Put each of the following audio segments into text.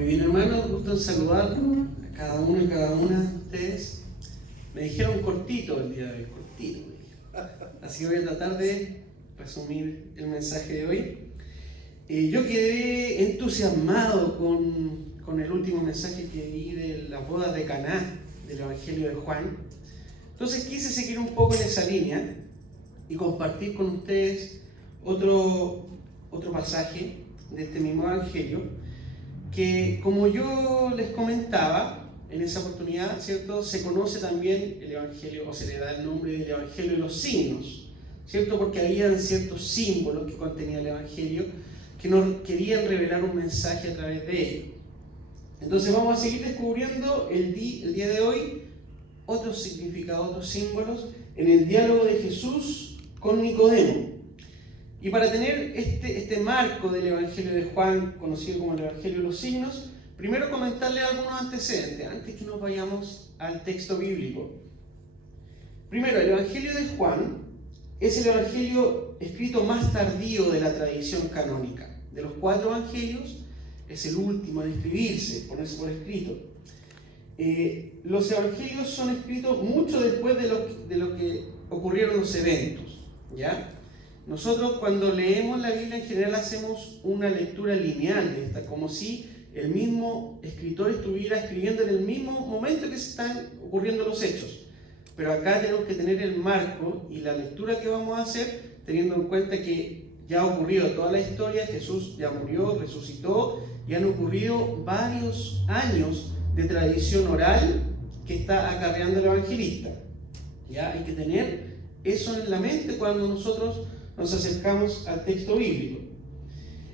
Muy bien, hermanos, gusto en saludar a cada uno y cada una de ustedes. Me dijeron cortito el día de hoy, cortito. Así que voy a tratar de resumir el mensaje de hoy. Yo quedé entusiasmado con el último mensaje que di de las bodas de Caná, del Evangelio de Juan. Entonces quise seguir un poco en esa línea y compartir con ustedes otro pasaje de este mismo Evangelio, que como yo les comentaba en esa oportunidad, ¿cierto? Se conoce también el Evangelio, o se le da el nombre del Evangelio de los signos, ¿cierto? Porque habían ciertos símbolos que contenía el Evangelio que nos querían revelar un mensaje a través de ello. Entonces vamos a seguir descubriendo el día de hoy otros significados, otros símbolos en el diálogo de Jesús con Nicodemo. Y para tener este marco del Evangelio de Juan, conocido como el Evangelio de los signos, primero comentarle algunos antecedentes, antes que nos vayamos al texto bíblico. Primero, el Evangelio de Juan es el Evangelio escrito más tardío de la tradición canónica. De los 4 Evangelios, es el último en escribirse, ponerse por escrito. Los Evangelios son escritos mucho después de lo que ocurrieron los eventos, ¿ya? Nosotros cuando leemos la Biblia en general hacemos una lectura lineal de esta, como si el mismo escritor estuviera escribiendo en el mismo momento que se están ocurriendo los hechos. Pero acá tenemos que tener el marco y la lectura que vamos a hacer teniendo en cuenta que ya ha ocurrido toda la historia, Jesús ya murió, resucitó y han ocurrido varios años de tradición oral que está acarreando el evangelista. ¿Ya? Hay que tener eso en la mente cuando nosotros nos acercamos al texto bíblico.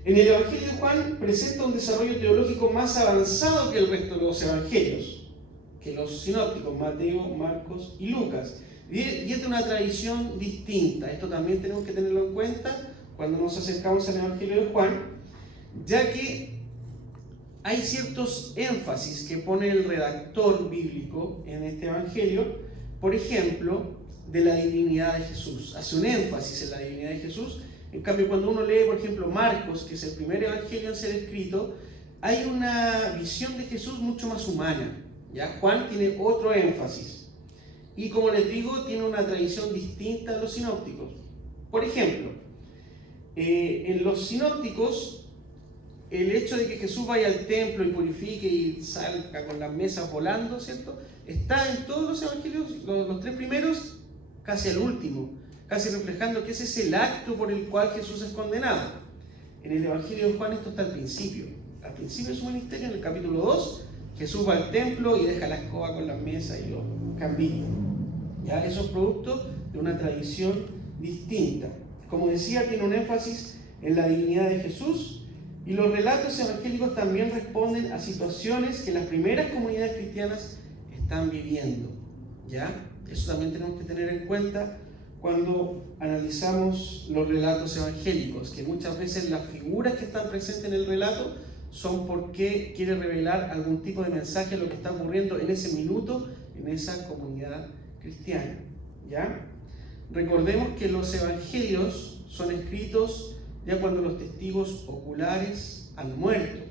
En el Evangelio de Juan presenta un desarrollo teológico más avanzado que el resto de los evangelios, que los sinópticos, Mateo, Marcos y Lucas. Y es de una tradición distinta. Esto también tenemos que tenerlo en cuenta cuando nos acercamos al Evangelio de Juan, ya que hay ciertos énfasis que pone el redactor bíblico en este Evangelio. Por ejemplo, de la divinidad de Jesús. Hace un énfasis en la divinidad de Jesús. En cambio, cuando uno lee, por ejemplo, Marcos, que es el primer evangelio en ser escrito, hay una visión de Jesús mucho más humana. ¿Ya? Juan tiene otro énfasis. Y como les digo, tiene una tradición distinta a los sinópticos. Por ejemplo, en los sinópticos, el hecho de que Jesús vaya al templo y purifique y salga con las mesas volando, ¿cierto? Está en todos los evangelios, los 3 primeros, casi al último, casi reflejando que ese es el acto por el cual Jesús es condenado. En el Evangelio de Juan esto está al principio de su ministerio, en el capítulo 2, Jesús va al templo y deja la escoba con las mesas y los cambitos. ¿Ya? Eso es producto de una tradición distinta. Como decía, tiene un énfasis en la divinidad de Jesús, y los relatos evangélicos también responden a situaciones que las primeras comunidades cristianas están viviendo. ¿Ya? Eso también tenemos que tener en cuenta cuando analizamos los relatos evangélicos, que muchas veces las figuras que están presentes en el relato son porque quiere revelar algún tipo de mensaje a lo que está ocurriendo en ese minuto, en esa comunidad cristiana. ¿Ya? Recordemos que los evangelios son escritos ya cuando los testigos oculares han muerto.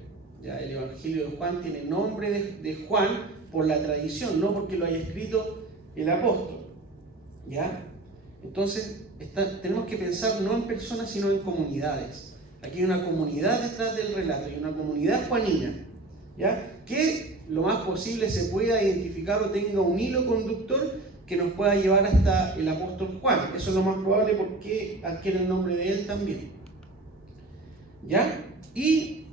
¿Ya? El Evangelio de Juan tiene nombre de Juan por la tradición, no porque lo haya escrito el apóstol. ¿Ya? Entonces tenemos que pensar no en personas sino en comunidades. Aquí hay una comunidad detrás del relato, hay una comunidad juanina, ¿ya? Que lo más posible se pueda identificar o tenga un hilo conductor que nos pueda llevar hasta el apóstol Juan. Eso es lo más probable porque adquiere el nombre de él también. ¿Ya? Y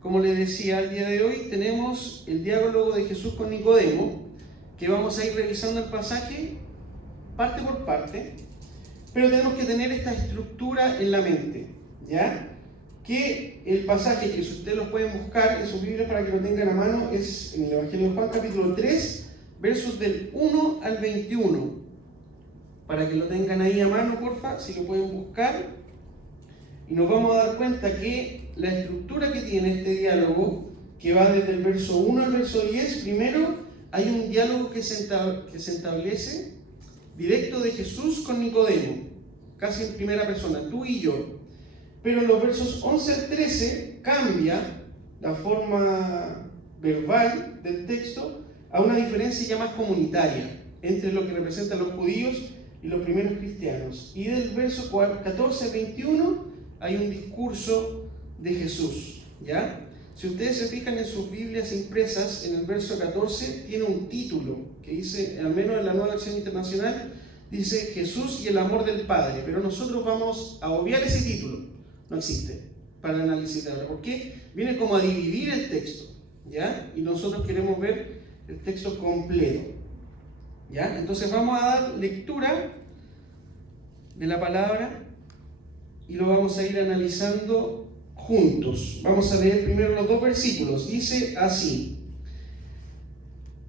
como les decía, el día de hoy tenemos el diálogo de Jesús con Nicodemo, que vamos a ir revisando el pasaje parte por parte, pero tenemos que tener esta estructura en la mente, ¿ya? Que el pasaje, que si ustedes lo pueden buscar en sus Biblias para que lo tengan a mano, es en el Evangelio de Juan capítulo 3, versos del 1 al 21. Para que lo tengan ahí a mano, porfa, si lo pueden buscar. Y nos vamos a dar cuenta que la estructura que tiene este diálogo, que va desde el verso 1 al verso 10, primero hay un diálogo que se establece directo de Jesús con Nicodemo, casi en primera persona, tú y yo. Pero en los versos 11 al 13 cambia la forma verbal del texto a una diferencia ya más comunitaria entre lo que representan los judíos y los primeros cristianos. Y del verso 14 al 21 hay un discurso de Jesús, ¿ya? Si ustedes se fijan en sus Biblias impresas, en el verso 14 tiene un título que dice, al menos en la Nueva Versión Internacional, dice Jesús y el amor del Padre, pero nosotros vamos a obviar ese título, no existe para el análisis de ahora. ¿Por qué? Viene como a dividir el texto, ¿ya? Y nosotros queremos ver el texto completo, ¿ya? Entonces vamos a dar lectura de la palabra y lo vamos a ir analizando juntos. Vamos a leer primero los 2 versículos. Dice así: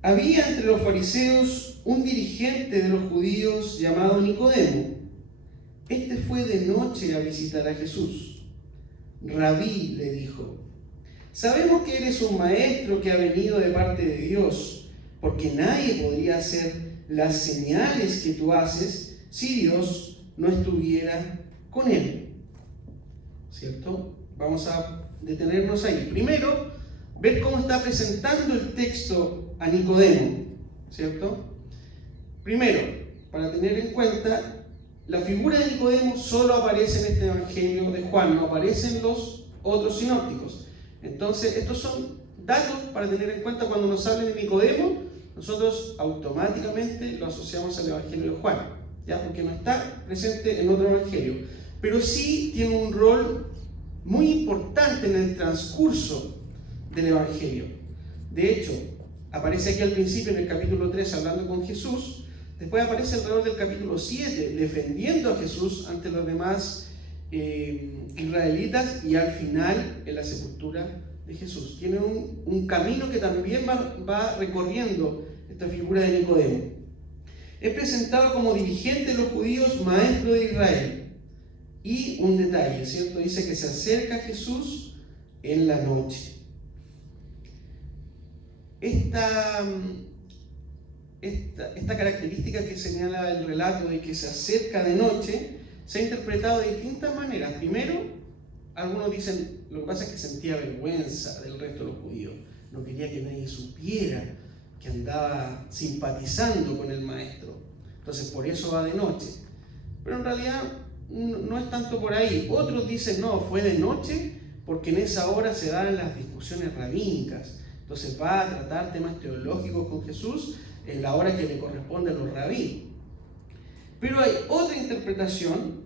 había entre los fariseos un dirigente de los judíos llamado Nicodemo. Este fue de noche a visitar a Jesús. Rabí, le dijo, sabemos que eres un maestro que ha venido de parte de Dios, porque nadie podría hacer las señales que tú haces si Dios no estuviera con él. ¿Cierto? Vamos a detenernos ahí. Primero, ver cómo está presentando el texto a Nicodemo, ¿cierto? Primero, para tener en cuenta, la figura de Nicodemo solo aparece en este Evangelio de Juan, no aparece en los otros sinópticos. Entonces, estos son datos para tener en cuenta cuando nos hablen de Nicodemo, nosotros automáticamente lo asociamos al Evangelio de Juan, ¿ya? Porque no está presente en otro Evangelio, pero sí tiene un rol muy importante en el transcurso del Evangelio. De hecho, aparece aquí al principio en el capítulo 3 hablando con Jesús, después aparece alrededor del capítulo 7 defendiendo a Jesús ante los demás israelitas y al final en la sepultura de Jesús. Tiene un camino que también va recorriendo esta figura de Nicodemo. Es presentado como dirigente de los judíos, maestro de Israel. Y un detalle, ¿cierto? Dice que se acerca a Jesús en la noche. Esta característica que señala el relato de que se acerca de noche se ha interpretado de distintas maneras. Primero, algunos dicen, lo que pasa es que sentía vergüenza del resto de los judíos. No quería que nadie supiera que andaba simpatizando con el maestro. Entonces, por eso va de noche. Pero en realidad no es tanto por ahí. Otros dicen, no, fue de noche porque en esa hora se dan las discusiones rabínicas. Entonces va a tratar temas teológicos con Jesús en la hora que le corresponde a los rabí. Pero hay otra interpretación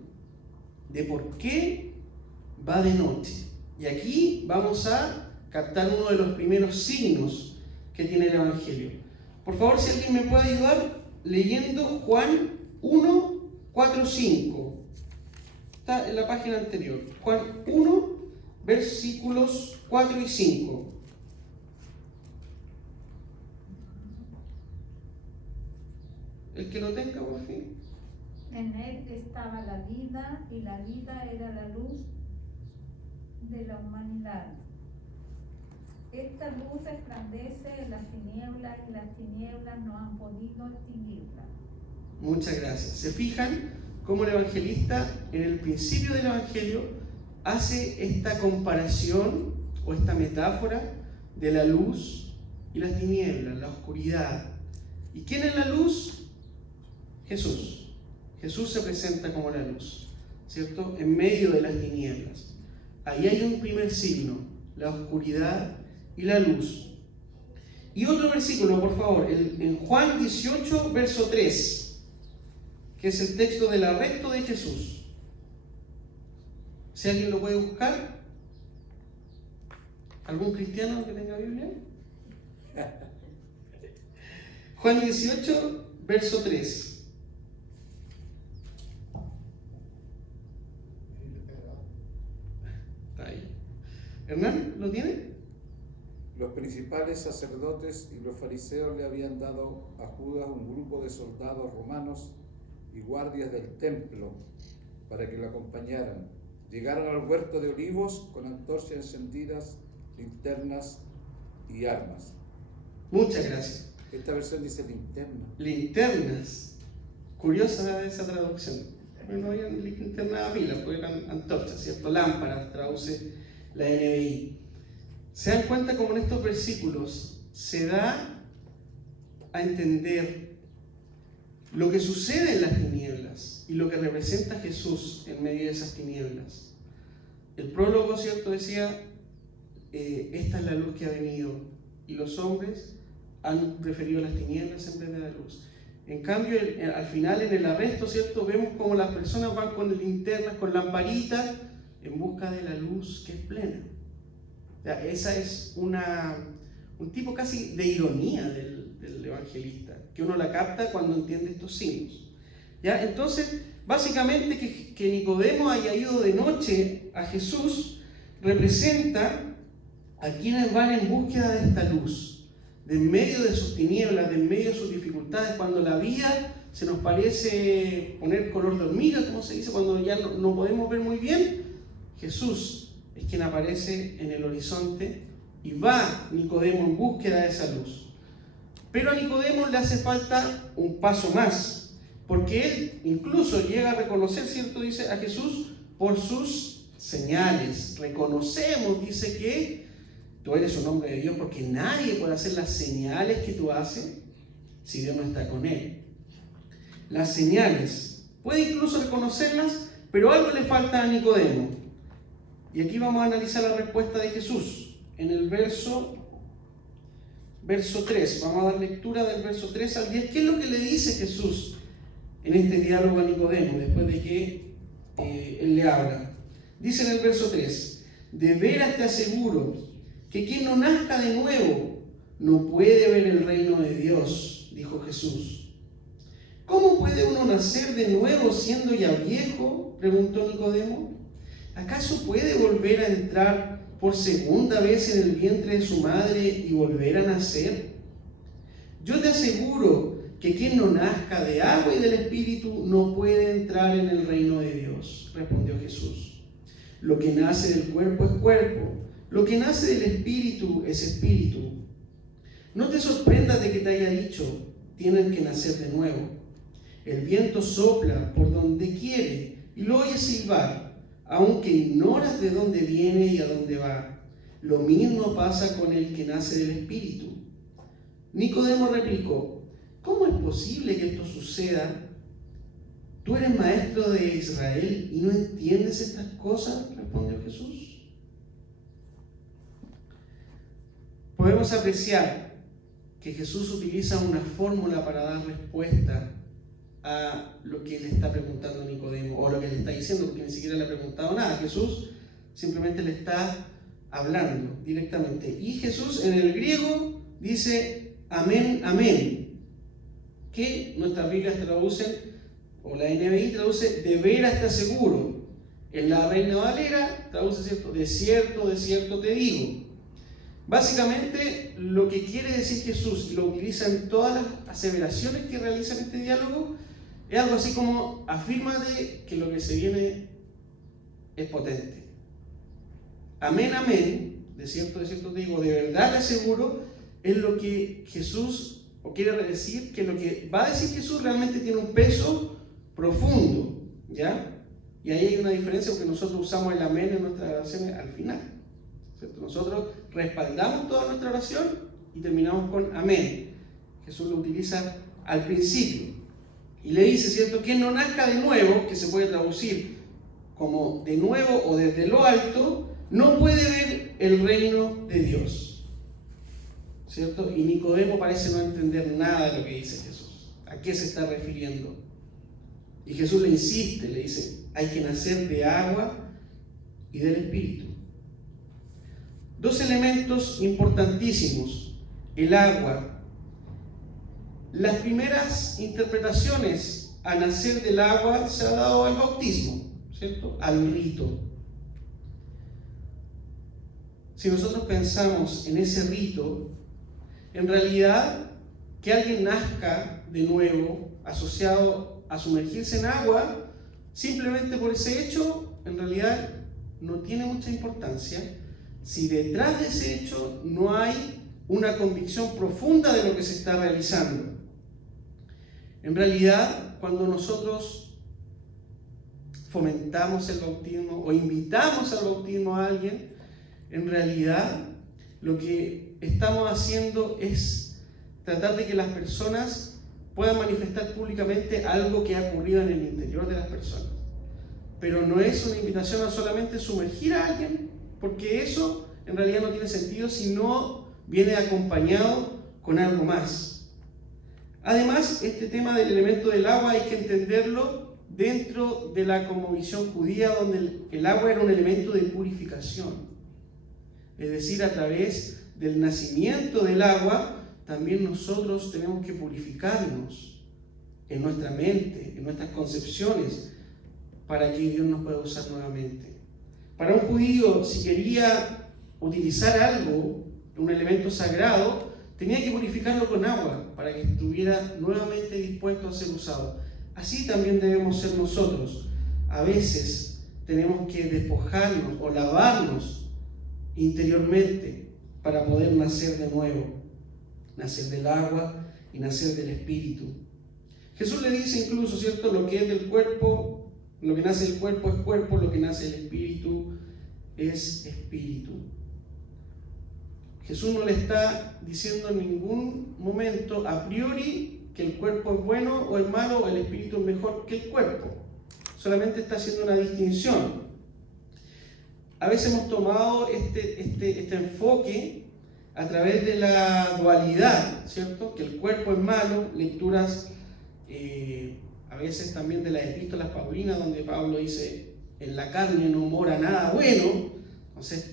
de por qué va de noche. Y aquí vamos a captar uno de los primeros signos que tiene el Evangelio. Por favor, si alguien me puede ayudar leyendo Juan 1, 4, 5. Está en la página anterior. Juan 1, versículos 4 y 5. El que lo tenga, por fin. En él estaba la vida, y la vida era la luz de la humanidad. Esta luz resplandece en las tinieblas, y las tinieblas no han podido extinguirla. Muchas gracias. ¿Se fijan cómo el evangelista, en el principio del Evangelio, hace esta comparación o esta metáfora de la luz y las tinieblas, la oscuridad? ¿Y quién es la luz? Jesús. Jesús se presenta como la luz, ¿cierto? En medio de las tinieblas. Ahí hay un primer signo, la oscuridad y la luz. Y otro versículo, por favor, en Juan 18, verso 3, que es el texto del arresto de Jesús. Si alguien lo puede buscar. ¿Algún cristiano que tenga Biblia? Juan 18, verso 3. Está ahí. ¿Hernán, lo tiene? Los principales sacerdotes y los fariseos le habían dado a Judas un grupo de soldados romanos y guardias del templo para que lo acompañaran. Llegaron al huerto de Olivos con antorchas encendidas, linternas y armas. Muchas gracias. Esta versión dice linterna. Linternas. Curiosa esa traducción. No había linterna a pila, porque eran antorchas, ¿cierto? Lámparas, traduce la NBI. ¿Se dan cuenta cómo en estos versículos se da a entender lo que sucede en las tinieblas y lo que representa Jesús en medio de esas tinieblas? El prólogo, ¿cierto?, decía, esta es la luz que ha venido, y los hombres han preferido las tinieblas en vez de la luz. En cambio, al final, en el arresto, ¿cierto?, vemos como las personas van con linternas, con lamparitas, en busca de la luz que es plena. O sea, esa es un tipo casi de ironía del evangelista, que uno la capta cuando entiende estos signos. ¿Ya? Entonces, básicamente que Nicodemo haya ido de noche a Jesús representa a quienes van en búsqueda de esta luz, de en medio de sus tinieblas, de en medio de sus dificultades, cuando la vida se nos parece poner color de hormiga, como se dice, cuando ya no podemos ver muy bien. Jesús es quien aparece en el horizonte y va Nicodemo en búsqueda de esa luz. Pero a Nicodemo le hace falta un paso más, porque él incluso llega a reconocer, ¿cierto?, dice, a Jesús por sus señales. Reconocemos, dice, que tú eres un hombre de Dios, porque nadie puede hacer las señales que tú haces si Dios no está con él. Las señales, puede incluso reconocerlas, pero algo le falta a Nicodemo. Y aquí vamos a analizar la respuesta de Jesús en el verso 3. Vamos a dar lectura del verso 3 al 10. ¿Qué es lo que le dice Jesús en este diálogo a Nicodemo después de que él le habla? Dice en el verso 3: de veras te aseguro que quien no nazca de nuevo no puede ver el reino de Dios, dijo Jesús. ¿Cómo puede uno nacer de nuevo siendo ya viejo?, preguntó Nicodemo. ¿Acaso puede volver a entrar por segunda vez en el vientre de su madre y volver a nacer? Yo te aseguro que quien no nazca de agua y del Espíritu no puede entrar en el reino de Dios, respondió Jesús. Lo que nace del cuerpo es cuerpo, lo que nace del Espíritu es espíritu. No te sorprendas de que te haya dicho, tienen que nacer de nuevo. El viento sopla por donde quiere y lo oyes silbar, aunque ignoras de dónde viene y a dónde va. Lo mismo pasa con el que nace del Espíritu. Nicodemo replicó: ¿cómo es posible que esto suceda? ¿Tú eres maestro de Israel y no entiendes estas cosas?, respondió Jesús. Podemos apreciar que Jesús utiliza una fórmula para dar respuesta a lo que le está preguntando Nicodemo, o lo que le está diciendo, porque ni siquiera le ha preguntado nada. Jesús simplemente le está hablando directamente. Y Jesús en el griego dice amén, amén, que nuestras Biblias traducen, o la NBI traduce de veras te aseguro. En la Reina Valera traduce, ¿cierto?, de cierto te digo. Básicamente lo que quiere decir Jesús, y lo utiliza en todas las aseveraciones que realiza en este diálogo, es algo así como: afírmate que lo que se viene es potente. Amén, amén, de cierto te digo, de verdad te aseguro, es lo que Jesús, o quiere decir que lo que va a decir Jesús realmente tiene un peso profundo, ¿ya? Y ahí hay una diferencia, porque nosotros usamos el amén en nuestras oraciones al final, ¿cierto? Nosotros respaldamos toda nuestra oración y terminamos con amén. Jesús lo utiliza al principio y le dice, ¿cierto?, quien no nazca de nuevo, que se puede traducir como de nuevo o desde lo alto, no puede ver el reino de Dios, ¿cierto? Y Nicodemo parece no entender nada de lo que dice Jesús. ¿A qué se está refiriendo? Y Jesús le insiste, le dice: hay que nacer de agua y del Espíritu. Dos elementos importantísimos: el agua. Las primeras interpretaciones a nacer del agua se ha dado al bautismo, ¿cierto?, al rito. Si nosotros pensamos en ese rito, en realidad que alguien nazca de nuevo asociado a sumergirse en agua, simplemente por ese hecho, en realidad no tiene mucha importancia si detrás de ese hecho no hay una convicción profunda de lo que se está realizando. En realidad, cuando nosotros fomentamos el bautismo o invitamos al bautismo a alguien, en realidad lo que estamos haciendo es tratar de que las personas puedan manifestar públicamente algo que ha ocurrido en el interior de las personas. Pero no es una invitación a solamente sumergir a alguien, porque eso en realidad no tiene sentido si no viene acompañado con algo más. Además, este tema del elemento del agua hay que entenderlo dentro de la cosmovisión judía, donde el agua era un elemento de purificación. Es decir, a través del nacimiento del agua, también nosotros tenemos que purificarnos en nuestra mente, en nuestras concepciones, para que Dios nos pueda usar nuevamente. Para un judío, si quería utilizar algo, un elemento sagrado, tenía que purificarlo con agua para que estuviera nuevamente dispuesto a ser usado. Así también debemos ser nosotros. A veces tenemos que despojarnos o lavarnos interiormente para poder nacer de nuevo, nacer del agua y nacer del Espíritu. Jesús le dice incluso, ¿cierto?, lo que es del cuerpo, lo que nace del cuerpo es cuerpo, lo que nace del Espíritu es espíritu. Jesús no le está diciendo en ningún momento a priori que el cuerpo es bueno o es malo, o el espíritu es mejor que el cuerpo. Solamente está haciendo una distinción. A veces hemos tomado este enfoque a través de la dualidad, ¿cierto? Que el cuerpo es malo, lecturas a veces también de las epístolas paulinas, donde Pablo dice, en la carne no mora nada bueno. Entonces,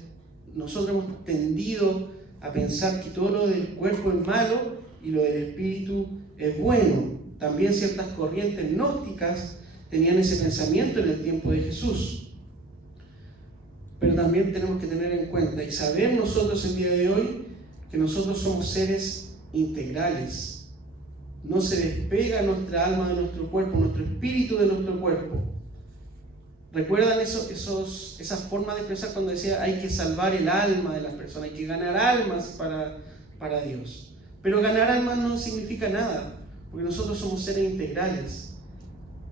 nosotros hemos tendido a pensar que todo lo del cuerpo es malo y lo del espíritu es bueno. También ciertas corrientes gnósticas tenían ese pensamiento en el tiempo de Jesús. Pero también tenemos que tener en cuenta y saber nosotros el día de hoy que nosotros somos seres integrales. No se despega nuestra alma de nuestro cuerpo, nuestro espíritu de nuestro cuerpo. ¿Recuerdan esas formas de expresar cuando decía hay que salvar el alma de las personas, hay que ganar almas para Dios? Pero ganar almas no significa nada, porque nosotros somos seres integrales.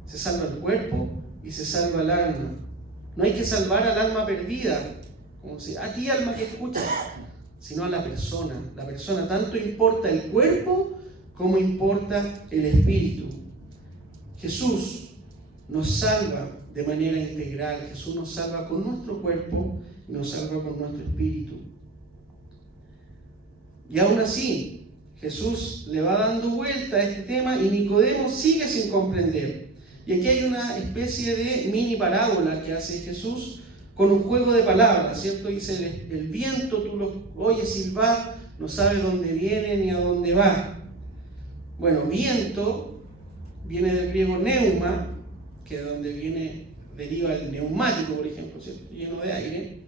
Se salva el cuerpo y se salva el alma. No hay que salvar al alma perdida, como si a ti alma que escuchas, sino a la persona. La persona, tanto importa el cuerpo como importa el espíritu. Jesús nos salva de manera integral. Jesús nos salva con nuestro cuerpo y nos salva con nuestro espíritu. Y aún así, Jesús le va dando vuelta a este tema y Nicodemo sigue sin comprender. Y aquí hay una especie de mini parábola que hace Jesús con un juego de palabras, ¿cierto? Dice, el viento tú lo oyes silbar, no sabes dónde viene ni a dónde va. Bueno, viento viene del griego neuma, que de donde deriva el neumático, por ejemplo, ¿cierto?, lleno de aire.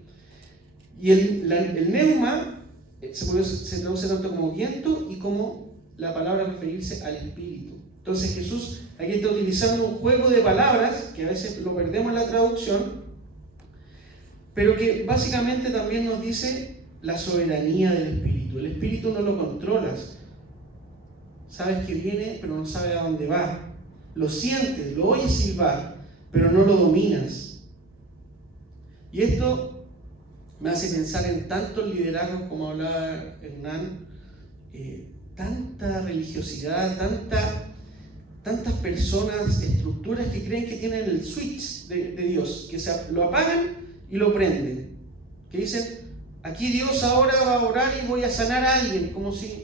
Y el neuma se traduce tanto como viento y como la palabra referirse al espíritu. Entonces Jesús aquí está utilizando un juego de palabras, que a veces lo perdemos en la traducción, pero que básicamente también nos dice la soberanía del espíritu. El espíritu no lo controlas. Sabes que viene, pero no sabes a dónde va. Lo sientes, lo oyes silbar, pero no lo dominas. Y esto me hace pensar en tantos liderazgos, como hablaba Hernán, tanta religiosidad, tantas personas, estructuras que creen que tienen el switch de Dios, que lo apagan y lo prenden. Que dicen, aquí Dios ahora va a orar y voy a sanar a alguien, como si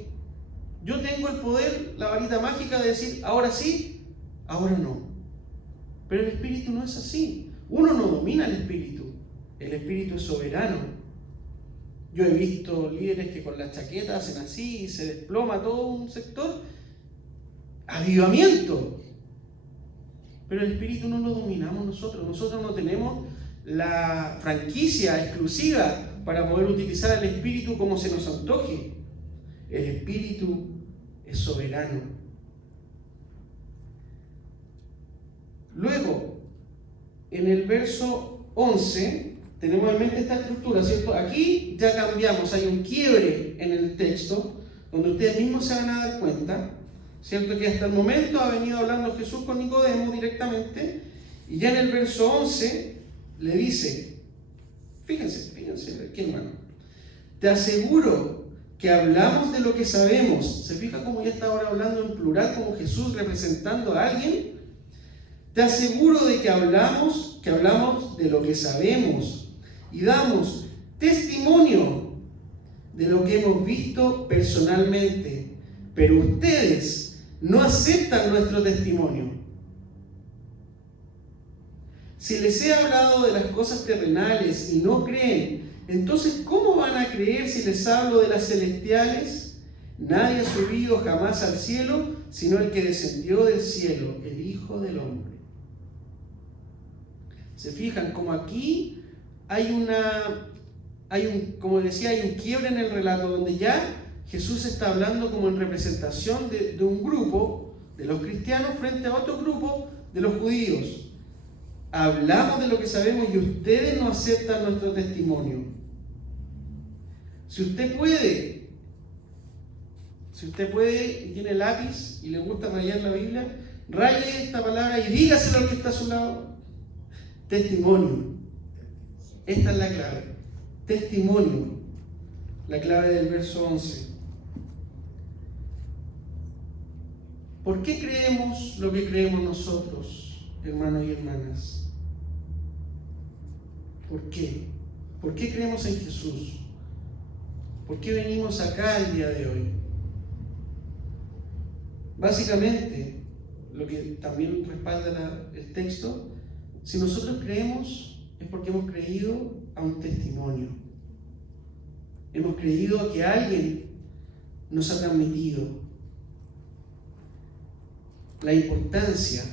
yo tengo el poder, la varita mágica de decir, ahora sí, ahora no. Pero el espíritu no es así. Uno no domina el espíritu es soberano. Yo he visto líderes que con la chaqueta hacen así y se desploma todo un sector. Avivamiento. Pero el espíritu no lo dominamos nosotros. Nosotros no tenemos la franquicia exclusiva para poder utilizar al espíritu como se nos antoje. El espíritu es soberano. Luego, en el verso 11, tenemos en mente esta estructura, ¿cierto? Aquí ya cambiamos, hay un quiebre en el texto, donde ustedes mismos se van a dar cuenta, ¿cierto? Que hasta el momento ha venido hablando Jesús con Nicodemo directamente, y ya en el verso 11 le dice, fíjense aquí, hermano, Te aseguro que hablamos de lo que sabemos. ¿Se fija cómo ya está ahora hablando en plural, como Jesús representando a alguien? Te aseguro de que hablamos de lo que sabemos y damos testimonio de lo que hemos visto personalmente, pero ustedes no aceptan nuestro testimonio. Si les he hablado de las cosas terrenales y no creen, entonces ¿cómo van a creer si les hablo de las celestiales? Nadie ha subido jamás al cielo, sino el que descendió del cielo, el Hijo del Hombre. Se fijan como aquí como decía, hay un quiebre en el relato donde ya Jesús está hablando como en representación de un grupo de los cristianos frente a otro grupo de los judíos. Hablamos de lo que sabemos y ustedes no aceptan nuestro testimonio. Si usted puede y tiene lápiz y le gusta rayar la Biblia, raye esta palabra y dígaselo al que está a su lado. Testimonio. Esta es la clave. Testimonio. La clave del verso 11. ¿Por qué creemos lo que creemos nosotros, hermanos y hermanas? ¿Por qué? ¿Por qué creemos en Jesús? ¿Por qué venimos acá el día de hoy? Básicamente, lo que también respalda el texto, si nosotros creemos es porque hemos creído a un testimonio. Hemos creído a que alguien nos ha transmitido la importancia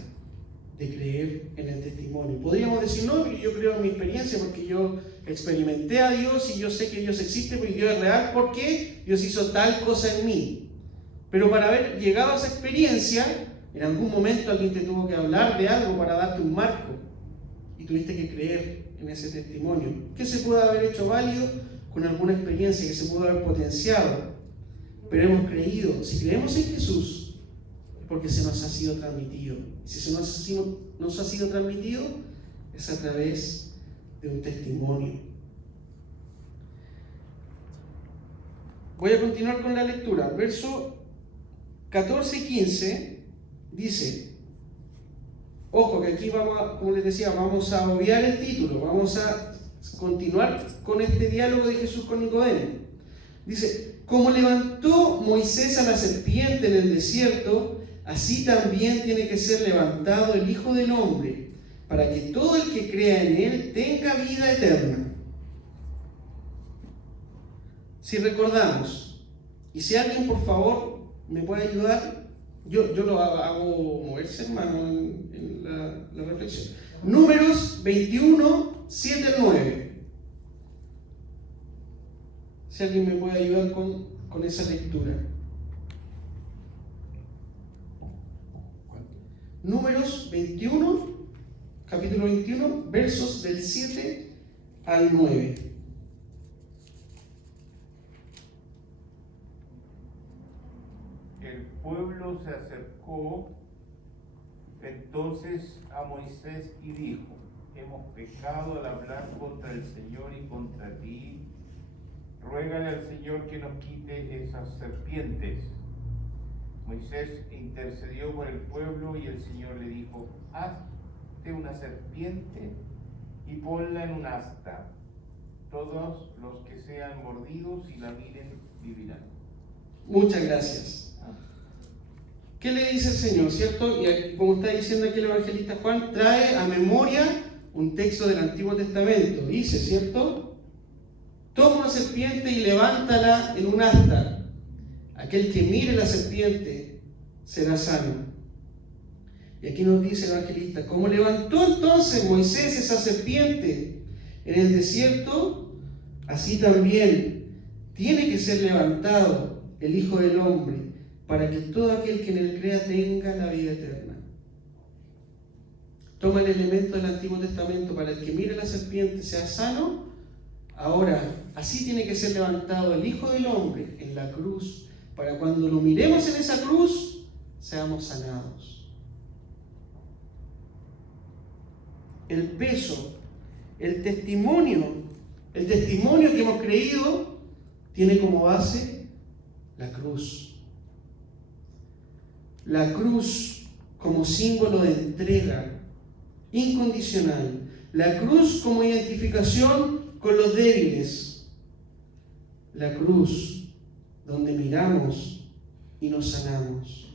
de creer en el testimonio. Podríamos decir, no, pero yo creo en mi experiencia porque yo experimenté a Dios y yo sé que Dios existe porque Dios es real porque Dios hizo tal cosa en mí. Pero para haber llegado a esa experiencia, en algún momento alguien te tuvo que hablar de algo para darte un marco y tuviste que creer en ese testimonio, que se puede haber hecho válido con alguna experiencia, que se pudo haber potenciado, pero hemos creído. Si creemos en Jesús, es porque se nos ha sido transmitido. Si se nos ha sido transmitido, es a través de un testimonio. Voy a continuar con la lectura. Verso 14 y 15 dice, ojo que aquí como les decía, vamos a obviar el título, vamos a continuar con este diálogo de Jesús con Nicodemo. Dice, como levantó Moisés a la serpiente en el desierto, así también tiene que ser levantado el Hijo del Hombre, para que todo el que crea en él tenga vida eterna. Si recordamos, y si alguien por favor me puede ayudar, yo lo hago moverse, hermano, en la reflexión. Números 21, 7 al 9. Si alguien me puede ayudar con esa lectura. Números 21, capítulo 21, versos del 7 al 9. El pueblo se acercó entonces a Moisés y dijo: hemos pecado al hablar contra el Señor y contra ti. Ruégale al Señor que nos quite esas serpientes. Moisés intercedió por el pueblo y el Señor le dijo: hazte una serpiente y ponla en un asta. Todos los que sean mordidos y la miren vivirán. Muchas gracias. ¿Qué le dice el Señor, cierto? Y como está diciendo aquí el evangelista Juan, trae a memoria un texto del Antiguo Testamento. Dice, ¿cierto? Toma una serpiente y levántala en un asta. Aquel que mire la serpiente será sano. Y aquí nos dice el evangelista, como levantó entonces Moisés esa serpiente en el desierto, así también tiene que ser levantado el Hijo del Hombre, para que todo aquel que en él crea tenga la vida eterna. Toma el elemento del Antiguo Testamento para el que mire la serpiente sea sano. Ahora, así tiene que ser levantado el Hijo del Hombre en la cruz, para cuando lo miremos en esa cruz, seamos sanados. El peso, el testimonio que hemos creído, tiene como base la cruz. La cruz como símbolo de entrega incondicional. La cruz como identificación con los débiles. La cruz donde miramos y nos sanamos.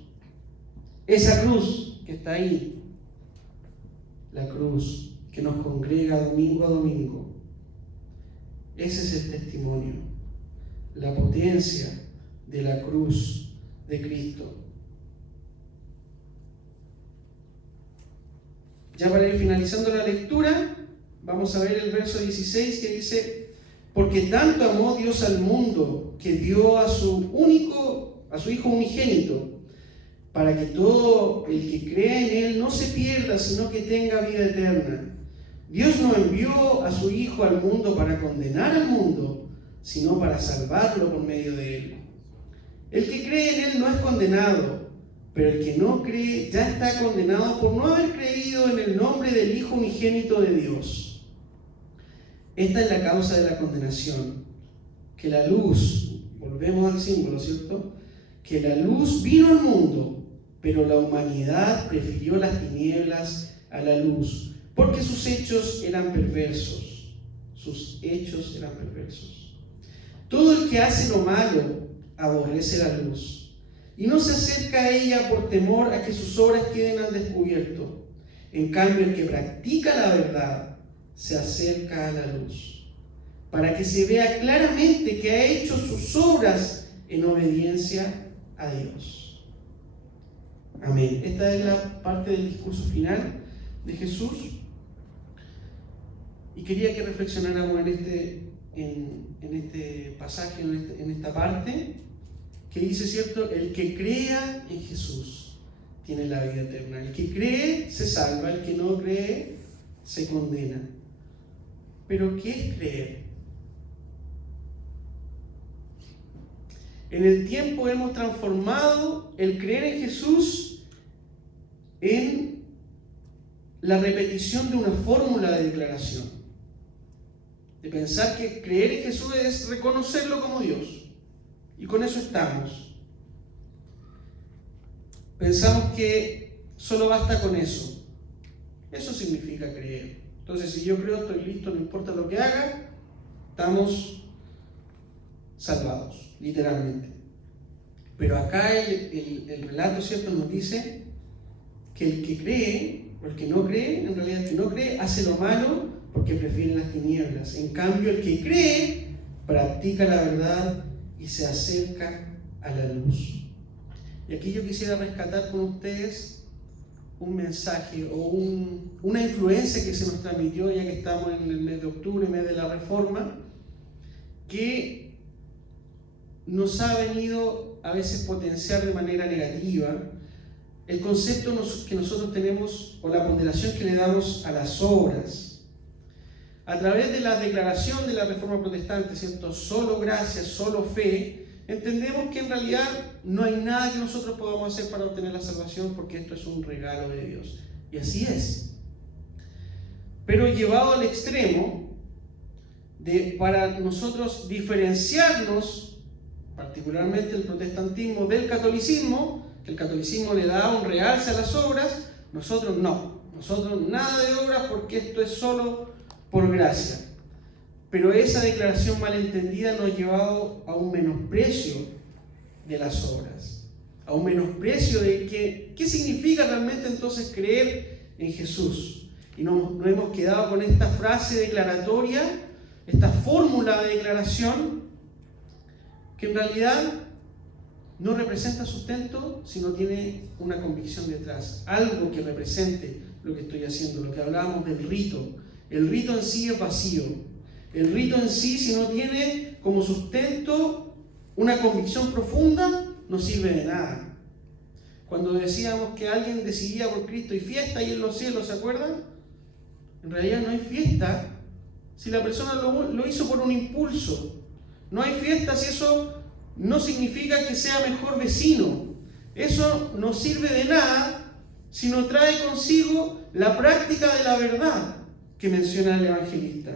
Esa cruz que está ahí. La cruz que nos congrega domingo a domingo. Ese es el testimonio, la potencia de la cruz de Cristo. Ya para ir finalizando la lectura, vamos a ver el verso 16 que dice: porque tanto amó Dios al mundo que dio a su Hijo unigénito, para que todo el que crea en Él no se pierda, sino que tenga vida eterna. Dios no envió a su Hijo al mundo para condenar al mundo, sino para salvarlo por medio de Él. El que cree en Él no es condenado, pero el que no cree ya está condenado por no haber creído en el nombre del Hijo unigénito de Dios. Esta es la causa de la condenación, que la luz, volvemos al símbolo, ¿cierto? Que la luz vino al mundo, pero la humanidad prefirió las tinieblas a la luz, porque sus hechos eran perversos. Sus hechos eran perversos. Todo el que hace lo malo aborrece la luz y no se acerca a ella por temor a que sus obras queden al descubierto. En cambio, el que practica la verdad se acerca a la luz, para que se vea claramente que ha hecho sus obras en obediencia a Dios. Amén. Esta es la parte del discurso final de Jesús. Y quería que reflexionáramos en este pasaje, en esta parte, que dice, ¿cierto? El que crea en Jesús tiene la vida eterna. El que cree se salva, el que no cree se condena. Pero ¿qué es creer? En el tiempo hemos transformado el creer en Jesús en la repetición de una fórmula de declaración. De pensar que creer en Jesús es reconocerlo como Dios. Y con eso estamos. Pensamos que solo basta con eso. Eso significa creer. Entonces, si yo creo, estoy listo, no importa lo que haga, estamos salvados, literalmente. Pero acá el relato, ¿cierto?, nos dice que el que cree, o el que no cree, en realidad el que no cree, hace lo malo porque prefiere las tinieblas. En cambio, el que cree, practica la verdad y se acerca a la luz. Y aquí yo quisiera rescatar con ustedes un mensaje o una influencia que se nos transmitió, ya que estamos en el mes de octubre, mes de la Reforma, que nos ha venido a veces potenciar de manera negativa el concepto que nosotros tenemos, o la ponderación que le damos a las obras. A través de la declaración de la Reforma Protestante, ¿cierto? Solo gracia, solo fe, entendemos que en realidad no hay nada que nosotros podamos hacer para obtener la salvación, porque esto es un regalo de Dios. Y así es. Pero llevado al extremo, para nosotros diferenciarnos, particularmente el protestantismo del catolicismo, que el catolicismo le da un realce a las obras, nosotros no. Nosotros nada de obras, porque esto es solo por gracia. Pero esa declaración malentendida nos ha llevado a un menosprecio de las obras, a un menosprecio de qué significa realmente entonces creer en Jesús. Y nos hemos quedado con esta frase declaratoria, esta fórmula de declaración, que en realidad no representa sustento si no tiene una convicción detrás, algo que represente lo que estoy haciendo, lo que hablábamos del rito. El rito en sí es vacío. El rito en sí, si no tiene como sustento una convicción profunda, no sirve de nada. Cuando decíamos que alguien decidía por Cristo y fiesta ahí en los cielos, ¿se acuerdan? En realidad no hay fiesta si la persona lo hizo por un impulso. No hay fiesta si eso no significa que sea mejor vecino. Eso no sirve de nada si no trae consigo la práctica de la verdad que menciona el evangelista.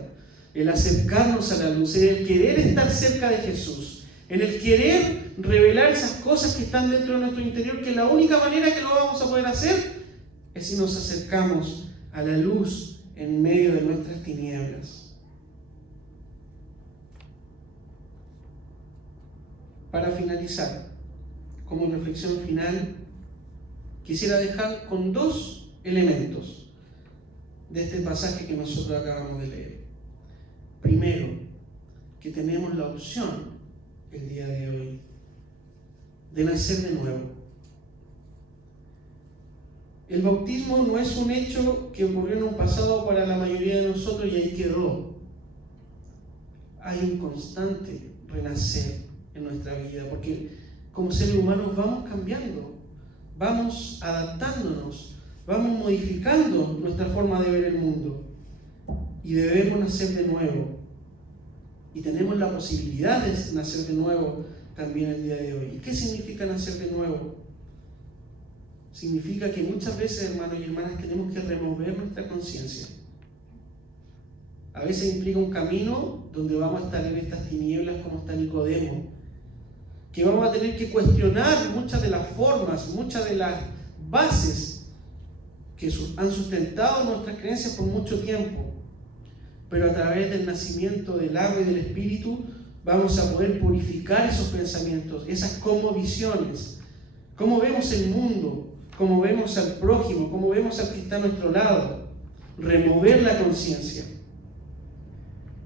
El acercarnos a la luz, el querer estar cerca de Jesús, en el querer revelar esas cosas que están dentro de nuestro interior, que la única manera que lo vamos a poder hacer es si nos acercamos a la luz en medio de nuestras tinieblas. Para finalizar, como reflexión final, quisiera dejar con 2 elementos de este pasaje que nosotros acabamos de leer. Primero, que tenemos la opción el día de hoy de nacer de nuevo. El bautismo no es un hecho que ocurrió en un pasado para la mayoría de nosotros y ahí quedó. Hay un constante renacer en nuestra vida, porque como seres humanos vamos cambiando, vamos adaptándonos, vamos modificando nuestra forma de ver el mundo y debemos nacer de nuevo. Y tenemos la posibilidad de nacer de nuevo también el día de hoy. ¿Y qué significa nacer de nuevo? Significa que muchas veces, hermanos y hermanas, tenemos que remover nuestra conciencia. A veces implica un camino donde vamos a estar en estas tinieblas como está Nicodemo, que vamos a tener que cuestionar muchas de las formas, muchas de las bases que han sustentado nuestras creencias por mucho tiempo. Pero a través del nacimiento del agua y del Espíritu vamos a poder purificar esos pensamientos, esas visiones, cómo vemos el mundo, cómo vemos al prójimo, cómo vemos al que está a nuestro lado, remover la conciencia.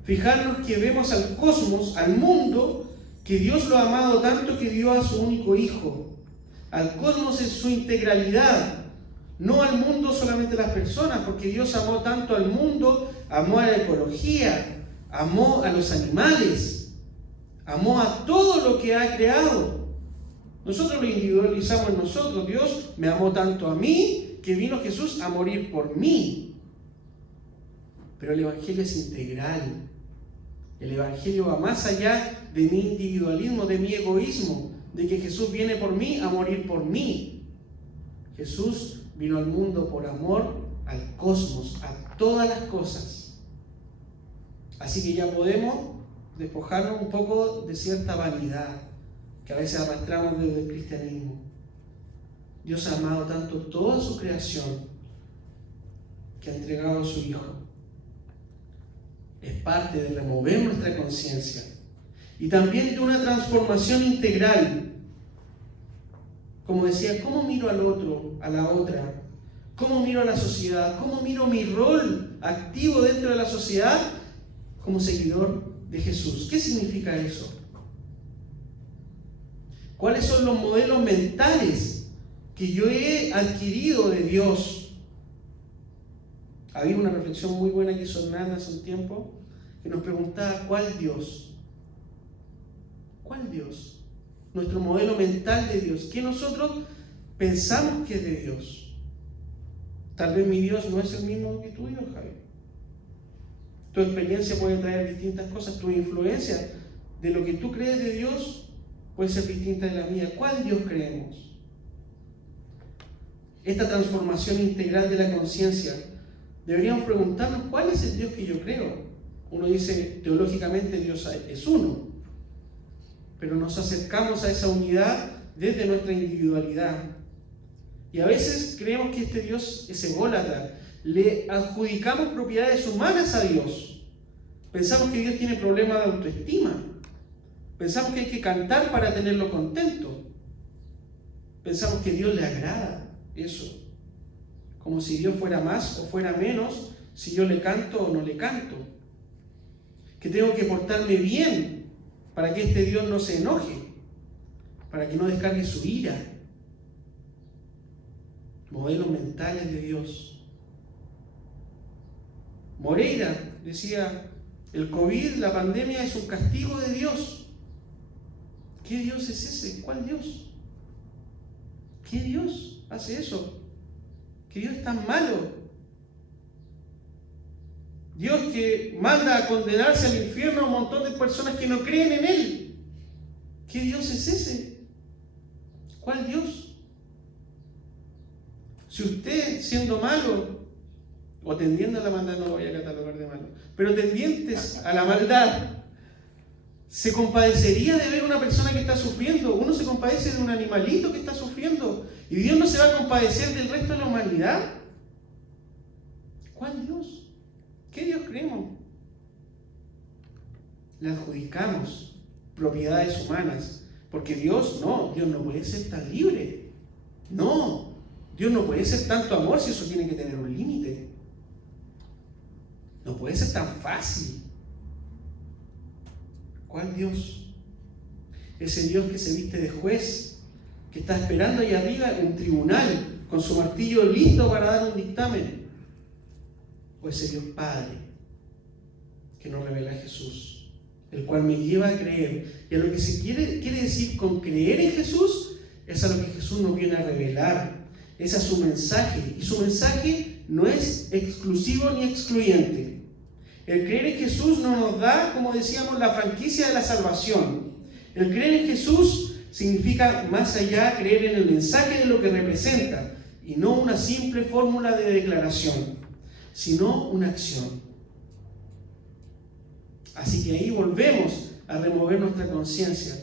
Fijarnos que vemos al cosmos, al mundo, que Dios lo ha amado tanto que dio a su único Hijo. Al cosmos en su integralidad, no al mundo solamente las personas, porque Dios amó tanto al mundo, amó a la ecología, amó a los animales, amó a todo lo que ha creado. Nosotros lo individualizamos en nosotros. Dios me amó tanto a mí que vino Jesús a morir por mí. Pero el Evangelio es integral. El Evangelio va más allá de mi individualismo, de mi egoísmo, de que Jesús viene por mí a morir por mí. Jesús vino al mundo por amor al cosmos, a todas las cosas. Así que ya podemos despojarnos un poco de cierta vanidad que a veces arrastramos desde el cristianismo. Dios ha amado tanto toda su creación que ha entregado a su Hijo. Es parte de remover nuestra conciencia y también de una transformación integral. Como decía, ¿cómo miro al otro, a la otra? ¿Cómo miro a la sociedad? ¿Cómo miro mi rol activo dentro de la sociedad como seguidor de Jesús? ¿Qué significa eso? ¿Cuáles son los modelos mentales que yo he adquirido de Dios? Había una reflexión muy buena que hizo Hernán hace un tiempo, que nos preguntaba, ¿cuál Dios? ¿Cuál Dios? Nuestro modelo mental de Dios. ¿Qué nosotros pensamos que es de Dios? Tal vez mi Dios no es el mismo que tu Dios, Javier. Tu experiencia puede traer distintas cosas. Tu influencia de lo que tú crees de Dios puede ser distinta de la mía. ¿Cuál Dios creemos? Esta transformación integral de la conciencia, deberíamos preguntarnos cuál es el Dios que yo creo. Uno dice, teológicamente Dios es uno, pero nos acercamos a esa unidad desde nuestra individualidad. Y a veces creemos que este Dios es ególatra. Le adjudicamos propiedades humanas a Dios. Pensamos que Dios tiene problemas de autoestima. Pensamos que hay que cantar para tenerlo contento. Pensamos que Dios le agrada eso. Como si Dios fuera más o fuera menos si yo le canto o no le canto. Que tengo que portarme bien para que este Dios no se enoje, para que no descargue su ira. Modelos mentales de Dios. Moreira decía, el COVID, la pandemia es un castigo de Dios. ¿Qué Dios es ese? ¿Cuál Dios? ¿Qué Dios hace eso? ¿Qué Dios es tan malo? Dios que manda a condenarse al infierno a un montón de personas que no creen en Él. ¿Qué Dios es ese? ¿Cuál Dios? Si usted, siendo malo, o tendiendo a la maldad, no lo voy a catalogar de malo, pero tendientes a la maldad, se compadecería de ver una persona que está sufriendo. Uno se compadece de un animalito que está sufriendo. ¿Y Dios no se va a compadecer del resto de la humanidad? ¿Cuál Dios? ¿Qué Dios creemos? Le adjudicamos propiedades humanas. Porque Dios no puede ser tan libre. No, Dios no puede ser tanto amor si eso tiene que tener un límite. No puede ser tan fácil. ¿Cuál Dios? Ese Dios que se viste de juez, que está esperando ahí arriba en un tribunal, con su martillo listo para dar un dictamen. O ese Dios Padre, que nos revela a Jesús, el cual me lleva a creer. Y a lo que se quiere decir con creer en Jesús, es a lo que Jesús nos viene a revelar. Es a su mensaje. Y su mensaje no es exclusivo ni excluyente. El creer en Jesús no nos da, como decíamos, la franquicia de la salvación. El creer en Jesús significa más allá creer en el mensaje de lo que representa y no una simple fórmula de declaración, sino una acción. Así que ahí volvemos a remover nuestra conciencia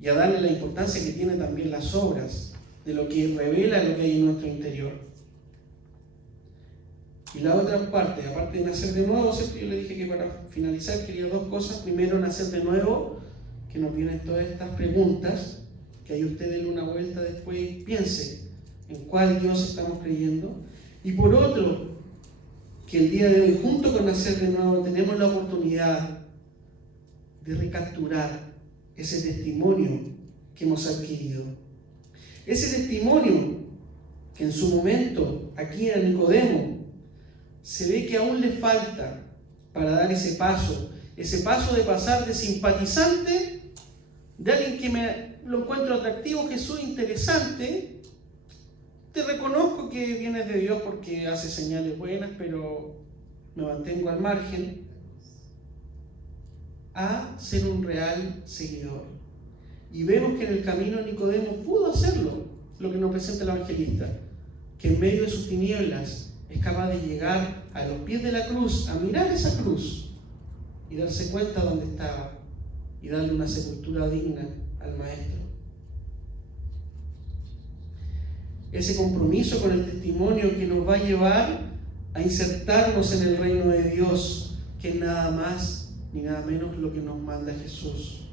y a darle la importancia que tiene también las obras, de lo que revela lo que hay en nuestro interior. Y la otra parte, aparte de nacer de nuevo, ¿cierto? Yo le dije que para finalizar quería dos cosas. Primero, nacer de nuevo, que nos vienen todas estas preguntas, que ahí usted denle una vuelta después y piense en cuál Dios estamos creyendo. Y por otro, que el día de hoy, junto con nacer de nuevo, tenemos la oportunidad de recapturar ese testimonio que hemos adquirido. Ese testimonio que en su momento, aquí a Nicodemo, se ve que aún le falta para dar ese paso de pasar de simpatizante, de alguien que me lo encuentro atractivo, Jesús, interesante, te reconozco que vienes de Dios porque hace señales buenas, pero me mantengo al margen, a ser un real seguidor. Y vemos que en el camino Nicodemo pudo hacerlo, lo que nos presenta el evangelista, que en medio de sus tinieblas es capaz de llegar a los pies de la cruz, a mirar esa cruz y darse cuenta dónde estaba y darle una sepultura digna al Maestro. Ese compromiso con el testimonio que nos va a llevar a insertarnos en el reino de Dios, que es nada más ni nada menos lo que nos manda Jesús.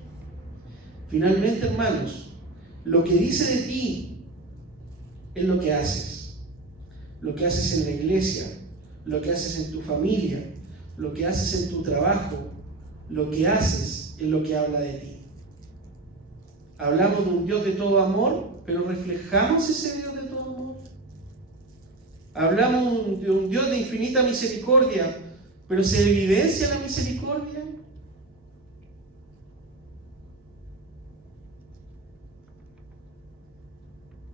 Finalmente, hermanos, lo que dice de ti es lo que haces. Lo que haces en la iglesia, lo que haces en tu familia, lo que haces en tu trabajo, lo que haces es lo que habla de ti. Hablamos de un Dios de todo amor, pero reflejamos ese Dios de todo amor. Hablamos de un Dios de infinita misericordia, pero ¿se evidencia la misericordia?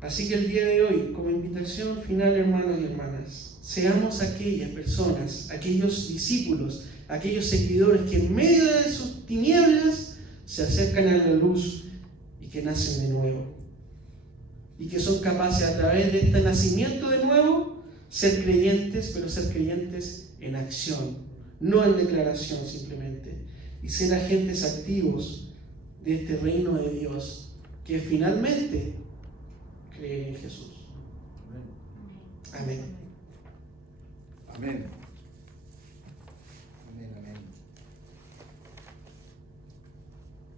Así que el día de hoy, como invitación final, hermanos y hermanas, seamos aquellas personas, aquellos discípulos, aquellos seguidores que en medio de sus tinieblas se acercan a la luz y que nacen de nuevo. Y que son capaces a través de este nacimiento de nuevo, ser creyentes, pero ser creyentes en acción, no en declaración simplemente. Y ser agentes activos de este reino de Dios, que finalmente creer en Jesús. Amén. Amén.